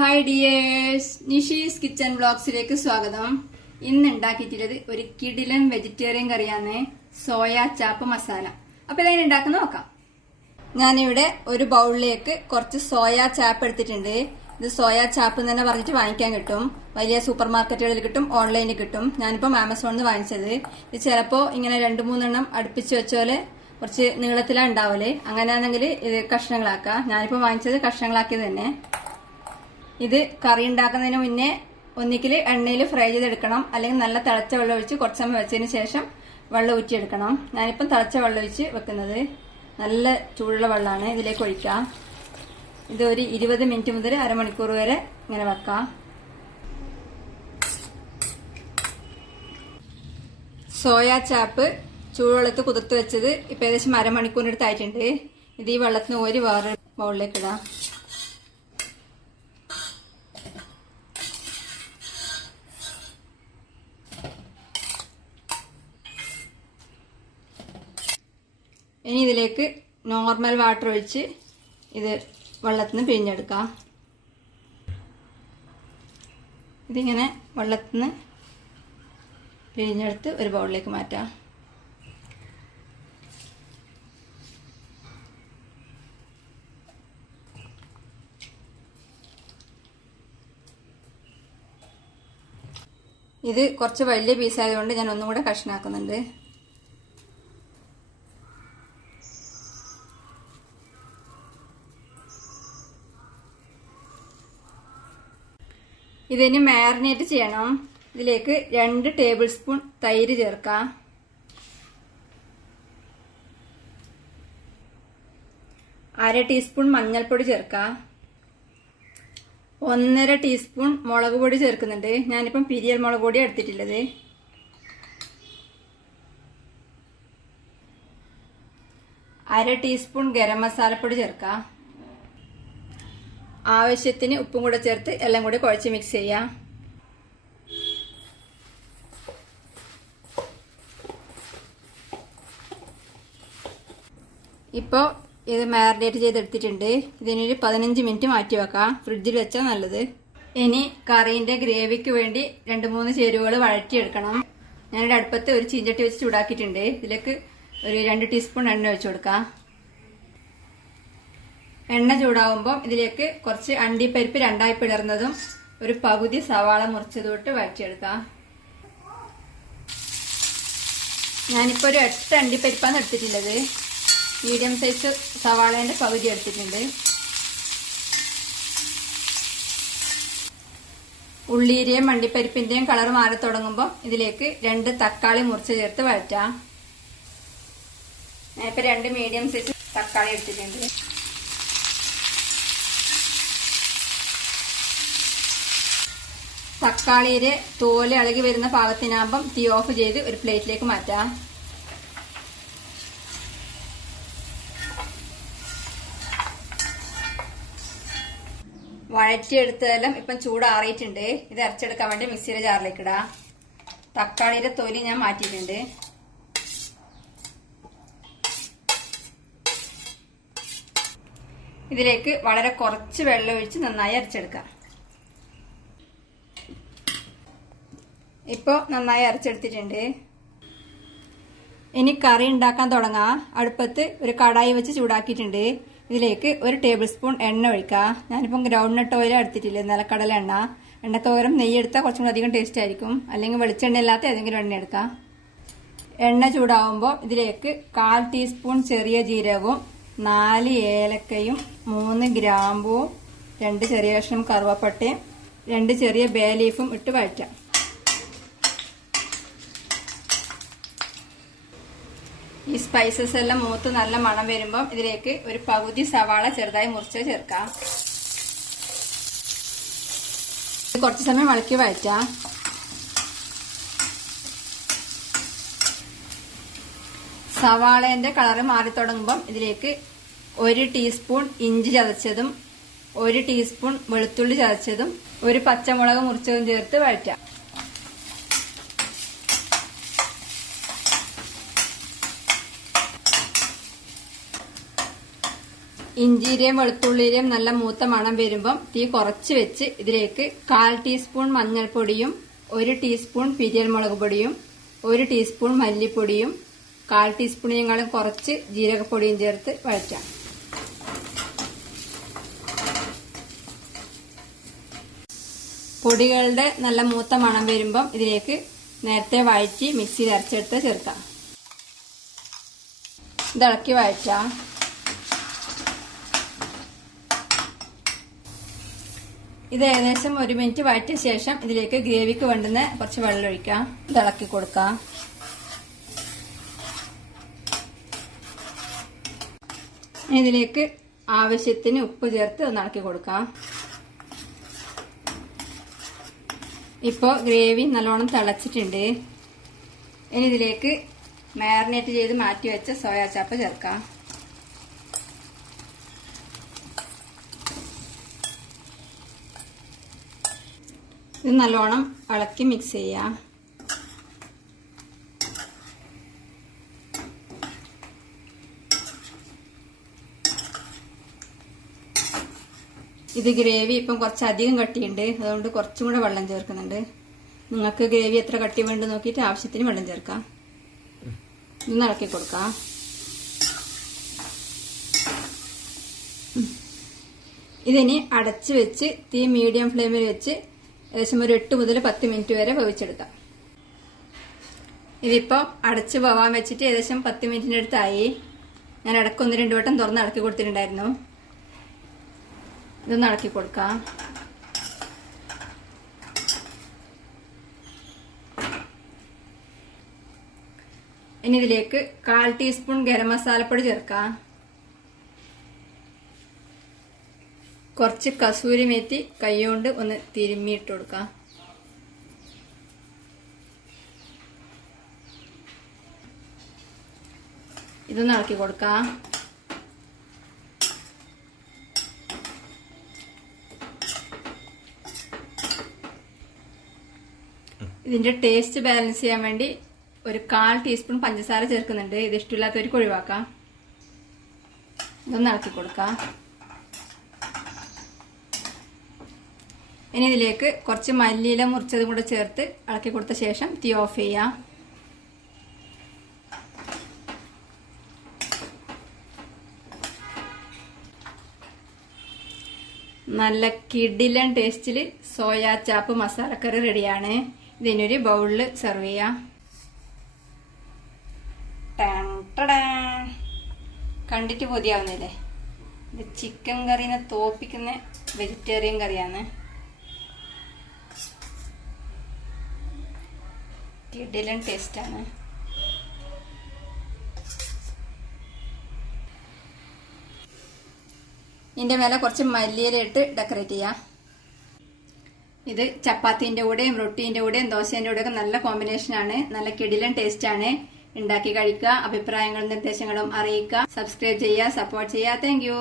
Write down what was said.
Hi dears, Nishi's kitchen വ്ളോഗ്സിലേക്ക് സ്വാഗതം. ഇന്ന് ഉണ്ടാക്കിയിട്ടുള്ളത് ഒരു കിടിലൻ വെജിറ്റേറിയൻ കറിയാണ്, സോയ ചാപ്പ് മസാല. അപ്പൊ ഇതെങ്ങനെ ഉണ്ടാക്കുന്ന നോക്കാം. ഞാനിവിടെ ഒരു ബൗളിലേക്ക് കുറച്ച് സോയ ചാപ്പ് എടുത്തിട്ടുണ്ട്. ഇത് സോയ ചാപ്പ് എന്ന് തന്നെ പറഞ്ഞിട്ട് വാങ്ങിക്കാൻ കിട്ടും. വലിയ സൂപ്പർ മാർക്കറ്റുകളിൽ കിട്ടും, ഓൺലൈനിൽ കിട്ടും. ഞാനിപ്പം ആമസോണിൽ നിന്ന് വാങ്ങിച്ചത്. ഇത് ചിലപ്പോ ഇങ്ങനെ 2-3 അടുപ്പിച്ച് വെച്ചോലെ കുറച്ച് നീളത്തിലാണ് ഉണ്ടാവല്. അങ്ങനെയാണെങ്കിൽ ഇത് കഷ്ണങ്ങളാക്കാം. ഞാനിപ്പോ വാങ്ങിച്ചത് കഷ്ണങ്ങളാക്കിയത് തന്നെ. ഇത് കറി ഉണ്ടാക്കുന്നതിന് മുന്നേ ഒന്നിക്കിൽ എണ്ണയിൽ ഫ്രൈ ചെയ്തെടുക്കണം, അല്ലെങ്കിൽ നല്ല തിളച്ച വെള്ളം ഒഴിച്ച് കുറച്ച് സമയം വെച്ചതിന് ശേഷം വെള്ളം ഊറ്റിയെടുക്കണം. ഞാനിപ്പം തിളച്ച വെള്ളം ഒഴിച്ച് വെക്കുന്നത്. നല്ല ചൂടുള്ള വെള്ളമാണ്, ഇതിലേക്ക് ഒഴിക്കാം. ഇത് ഒരു 20 മിനിറ്റ് മുതൽ അരമണിക്കൂർ വരെ ഇങ്ങനെ വെക്കാം. സോയ ചാപ്പ് ചൂടുവെള്ളത്ത് കുതിർത്ത് വെച്ചത് ഇപ്പം ഏകദേശം അരമണിക്കൂറിനടുത്തായിട്ടുണ്ട്. ഇത് ഈ വെള്ളത്തിന് ഒരു വേറെ ബൗളിലേക്ക് ഇടാം. ഇനി ഇതിലേക്ക് നോർമൽ വാട്ടർ ഒഴിച്ച് ഇത് വെള്ളത്തിൽ നിന്ന് പിഴിഞ്ഞെടുക്കാം. ഇതിങ്ങനെ വെള്ളത്തിൽ നിന്ന് പിഴിഞ്ഞെടുത്ത് ഒരു ബൗളിലേക്ക് മാറ്റാം. ഇത് കുറച്ച് വലിയ പീസായതുകൊണ്ട് ഞാൻ ഒന്നും കൂടെ കഷ്ണാക്കുന്നുണ്ട്. ഇതിന് മാരിനേറ്റ് ചെയ്യണം. ഇതിലേക്ക് 2 ടേബിൾ സ്പൂൺ തൈര് ചേർക്കാം. 1/2 ടീസ്പൂൺ മഞ്ഞൾപ്പൊടി ചേർക്കാം. 1.5 ടീസ്പൂൺ മുളക് പൊടി ചേർക്കുന്നുണ്ട്. ഞാനിപ്പം പിരിയൽ മുളക് പൊടി എടുത്തിട്ടുള്ളത്. 1/2 ടീസ്പൂൺ ഗരം മസാലപ്പൊടി ചേർക്കാം. ആവശ്യത്തിന് ഉപ്പും കൂടെ ചേർത്ത് എല്ലാം കൂടി കുഴച്ച് മിക്സ് ചെയ്യാം. ഇപ്പോൾ ഇത് മാരിനേറ്റ് ചെയ്തെടുത്തിട്ടുണ്ട്. ഇതിനൊരു 15 മിനിറ്റ് മാറ്റി വെക്കാം, ഫ്രിഡ്ജിൽ വെച്ചാൽ നല്ലത്. ഇനി കറീന്റെ ഗ്രേവിക്ക് വേണ്ടി 2-3 ചേരുവകൾ വഴറ്റിയെടുക്കണം. ഞാനിവിടെ അടുപ്പത്ത് ഒരു ചീഞ്ചട്ടി വെച്ച് ചൂടാക്കിയിട്ടുണ്ട്. ഇതിലേക്ക് ഒരു 2 ടീസ്പൂൺ എണ്ണ ഒഴിച്ചു കൊടുക്കാം. എണ്ണ ചൂടാവുമ്പോൾ ഇതിലേക്ക് കുറച്ച് അണ്ടിപ്പരിപ്പ് 2ആയി പിളർന്നതും ഒരു പകുതി സവാള മുറിച്ചതോട്ട് വഴറ്റിയെടുക്കാം. ഞാനിപ്പോൾ ഒരു 8 അണ്ടിപ്പരിപ്പാണ് എടുത്തിട്ടുള്ളത്. മീഡിയം സൈസ് സവാളേന്റെ പകുതി എടുത്തിട്ടുണ്ട്. ഉള്ളിയുടെയും അണ്ടിപ്പരിപ്പിന്റെയും കളർ മാറി തുടങ്ങുമ്പോൾ ഇതിലേക്ക് 2 തക്കാളി മുറിച്ച് ചേർത്ത് വഴറ്റാം. ഞാനിപ്പോൾ 2 മീഡിയം സൈസ് തക്കാളി എടുത്തിട്ടുണ്ട്. തക്കാളിയുടെ തോല് ഇളകി വരുന്ന പാകത്തിനാകുമ്പം തീ ഓഫ് ചെയ്ത് ഒരു പ്ലേറ്റിലേക്ക് മാറ്റാം. വഴറ്റിയെടുത്തതെല്ലാം ഇപ്പം ചൂടാറിയിട്ടുണ്ട്. ഇത് അരച്ചെടുക്കാൻ വേണ്ടി മിക്സിയുടെ ജാറിലേക്ക് ഇടാം. തക്കാളിയുടെ തൊലി ഞാൻ മാറ്റിയിട്ടുണ്ട്. ഇതിലേക്ക് വളരെ കുറച്ച് വെള്ളം ഒഴിച്ച് നന്നായി അരച്ചെടുക്കാം. ഇപ്പോൾ നന്നായി അരച്ചെടുത്തിട്ടുണ്ട്. ഇനി കറി ഉണ്ടാക്കാൻ തുടങ്ങാം. അടുപ്പത്ത് ഒരു കടായി വെച്ച് ചൂടാക്കിയിട്ടുണ്ട്. ഇതിലേക്ക് 1 ടേബിൾ സ്പൂൺ എണ്ണ ഒഴിക്കാം. ഞാനിപ്പം ഗ്രൗണ്ട് നട്ട് ഓയിൽ എടുത്തിട്ടില്ല, നിലക്കടല എണ്ണ. എണ്ണത്തോരം നെയ്യ് എടുത്താൽ കുറച്ചും കൂടി അധികം ടേസ്റ്റ് ആയിരിക്കും. അല്ലെങ്കിൽ വെളിച്ചെണ്ണ ഇല്ലാത്ത ഏതെങ്കിലും എണ്ണ എടുക്കാം. എണ്ണ ചൂടാവുമ്പോൾ ഇതിലേക്ക് 1/4 ടീസ്പൂൺ ചെറിയ ജീരകവും 4 ഏലക്കയും 3 ഗ്രാമ്പുവും 2 ചെറിയ കഷ്ണം കറുവപ്പട്ടയും 2 ചെറിയ ബേ ലീഫും ഇട്ട് വഴറ്റാം. ഈ സ്പൈസസ് എല്ലാം മൂത്ത് നല്ല മണം വരുമ്പോൾ ഇതിലേക്ക് ഒരു പകുതി സവാള ചെറുതായി മുറിച്ച് ചേർക്കാം. കുറച്ച് സമയം ഇളക്കി വഴറ്റാം. സവാളേന്റെ കളറ് മാറി തുടങ്ങുമ്പോൾ ഇതിലേക്ക് 1 ടീസ്പൂൺ ഇഞ്ചി ചതച്ചതും 1 ടീസ്പൂൺ വെളുത്തുള്ളി ചതച്ചതും 1 പച്ചമുളക് മുറിച്ചതും ചേർത്ത് വഴറ്റാം. ഇഞ്ചിയുടെയും വെളുത്തുള്ളിയുടെയും നല്ല മൂത്ത മണം വരുമ്പം തീ കുറച്ച് വെച്ച് ഇതിലേക്ക് 1/4 ടീസ്പൂൺ മഞ്ഞൾപ്പൊടിയും 1 ടീസ്പൂൺ പിരിയൽമുളക് പൊടിയും 1 ടീസ്പൂൺ മല്ലിപ്പൊടിയും 1/4 ടീസ്പൂണിനെക്കാളും കുറച്ച് ജീരകപ്പൊടിയും ചേർത്ത് വഴറ്റാം. പൊടികളുടെ നല്ല മൂത്ത മണം വരുമ്പം ഇതിലേക്ക് നേരത്തെ വഴറ്റി മിക്സിയിൽ അരച്ചെടുത്ത് ചേർക്കാം. ഇതിളക്കി വഴറ്റാം. ഇത് ഏകദേശം 1 മിനിറ്റ് വഴറ്റിയ ശേഷം ഇതിലേക്ക് ഗ്രേവിക്ക് വേണ്ടുന്ന കുറച്ച് വെള്ളം ഒഴിക്കാം. ഇതിളക്കി കൊടുക്കാം. ഇതിലേക്ക് ആവശ്യത്തിന് ഉപ്പ് ചേർത്ത് ഒന്ന് ഇളക്കി കൊടുക്കാം. ഇപ്പോൾ ഗ്രേവി നല്ലോണം തിളച്ചിട്ടുണ്ട്. ഇനി ഇതിലേക്ക് മാരിനേറ്റ് ചെയ്ത് മാറ്റി വെച്ച സോയാ ചാപ്പ് ചേർക്കാം. ഇത് നല്ലോണം ഇളക്കി മിക്സ് ചെയ്യാം. ഇത് ഗ്രേവി ഇപ്പം കുറച്ചധികം കട്ടിയുണ്ട്, അതുകൊണ്ട് കുറച്ചും കൂടെ വെള്ളം ചേർക്കുന്നുണ്ട്. നിങ്ങൾക്ക് ഗ്രേവി എത്ര കട്ടി വേണ്ട നോക്കിയിട്ട് ആവശ്യത്തിന് വെള്ളം ചേർക്കാം. ഇത് ഇളക്കി കൊടുക്കാം. ഇതിനി അടച്ചു വെച്ച് തീ മീഡിയം ഫ്ലെയിമിൽ വെച്ച് ഏകദേശം ഒരു 8 മുതൽ 10 മിനിറ്റ് വരെ വേവിച്ചെടുക്കാം. ഇതിപ്പോ അടച്ച് പോവാൻ വെച്ചിട്ട് ഏകദേശം 10 മിനിറ്റിന്റെ അടുത്തായി. ഞാൻ ഇടയ്ക്ക് 1-2 വട്ടം തുറന്ന് ഇളക്കി കൊടുത്തിട്ടുണ്ടായിരുന്നു. ഇതൊന്ന് ഇളക്കി കൊടുക്കാം. ഇനി ഇതിലേക്ക് 1/4 ടീസ്പൂൺ ഗരം മസാലപ്പൊടി ചേർക്കാം. കുറച്ച് കസൂരി മേത്തി കൈകൊണ്ട് ഒന്ന് തിരുമ്മിയിട്ട് കൊടുക്കാം. ഇതൊന്ന് ഇളക്കി കൊടുക്കാം. ഇതിന്റെ ടേസ്റ്റ് ബാലൻസ് ചെയ്യാൻ വേണ്ടി ഒരു 1/4 ടീസ്പൂൺ പഞ്ചസാര ചേർക്കുന്നുണ്ട്. ഇത് ഇഷ്ടമില്ലാത്തവർക്ക് ഒഴിവാക്കാം. ഇതൊന്ന് ഇളക്കി കൊടുക്കാം. ഇനി ഇതിലേക്ക് കുറച്ച് മല്ലിയില മുറിച്ചതും കൂടെ ചേർത്ത് ഇളക്കി കൊടുത്ത ശേഷം തീ ഓഫ് ചെയ്യാം. നല്ല കിടിലൻ ടേസ്റ്റിൽ സോയാ ചാപ്പ് മസാലക്കറി റെഡിയാണ്. ഇതിനൊരു ബൗളിൽ സെർവ് ചെയ്യാം. കണ്ടിട്ട് കൊതിയാവുന്നില്ലേ? ഇത് ചിക്കൻ കറീനെ തോപ്പിക്കുന്ന വെജിറ്റേറിയൻ കറിയാണ്. കിടിലൻ ടേസ്റ്റാണ്. ഇതിന്റെ മേലെ കുറച്ച് മല്ലിയില ഇട്ട് ഡെക്കറേറ്റ് ചെയ്യാം. ഇത് ചപ്പാത്തിന്റെ കൂടെയും റൊട്ടീന്റെ കൂടെയും ദോശേന്റെ കൂടെയൊക്കെ നല്ല കോമ്പിനേഷനാണ്. നല്ല കിടിലൻ ടേസ്റ്റാണ്. ഉണ്ടാക്കി കഴിക്കുക. അഭിപ്രായങ്ങളും നിർദ്ദേശങ്ങളും അറിയിക്കുക. സബ്സ്ക്രൈബ് ചെയ്യുക, സപ്പോർട്ട് ചെയ്യുക. Thank you.